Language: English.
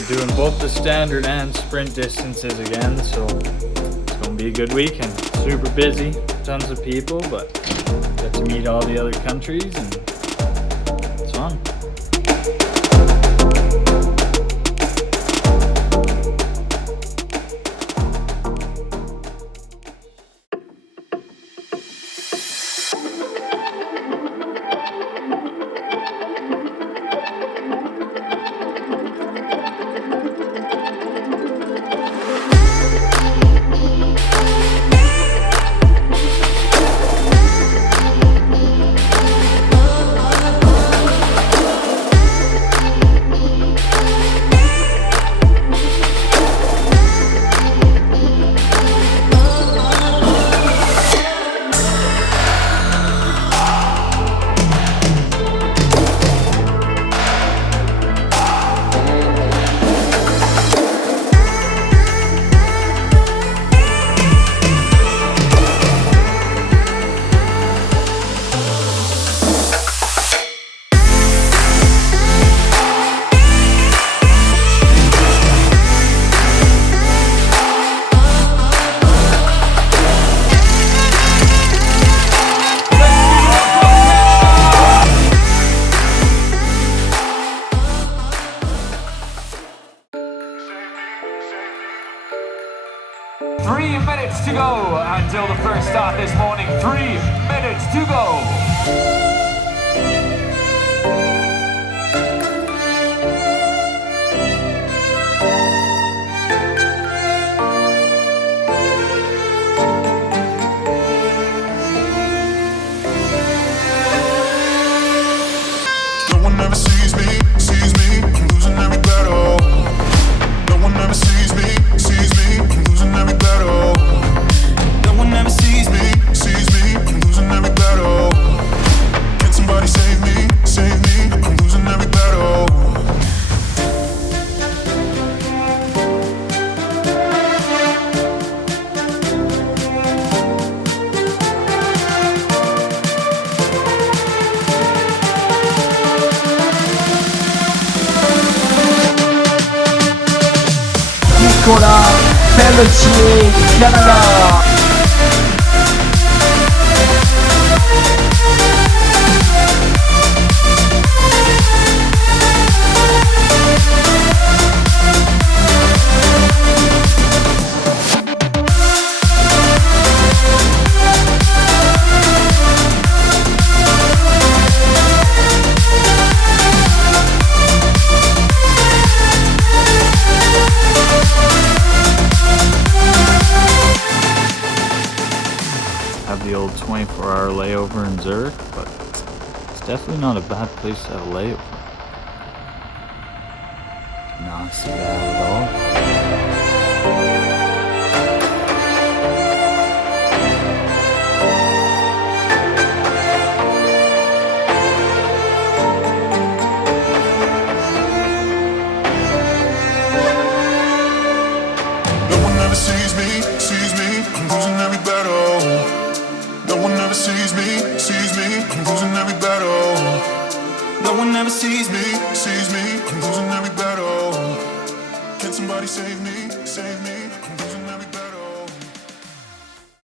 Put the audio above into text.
I'm doing both the standard and sprint distances again, so it's going to be a good weekend. Super busy, tons of people, but get to meet all the other countries and it's fun. To go until the first start this morning. 3 minutes to go. No one ever sees me, I'm losing every battle. No one ever sees me, I'm losing every battle. No one ever sees me, I'm losing every battle. Can somebody save me, I'm losing every battle. Pelletier, Canada. Have the old 24-hour layover in Zurich, but it's definitely not a bad place to have a layover. Not so bad at all. No one ever sees me, I'm losing every battle. No one ever sees me, I'm losing every battle. No one ever sees me, I'm losing every battle. Can somebody save me,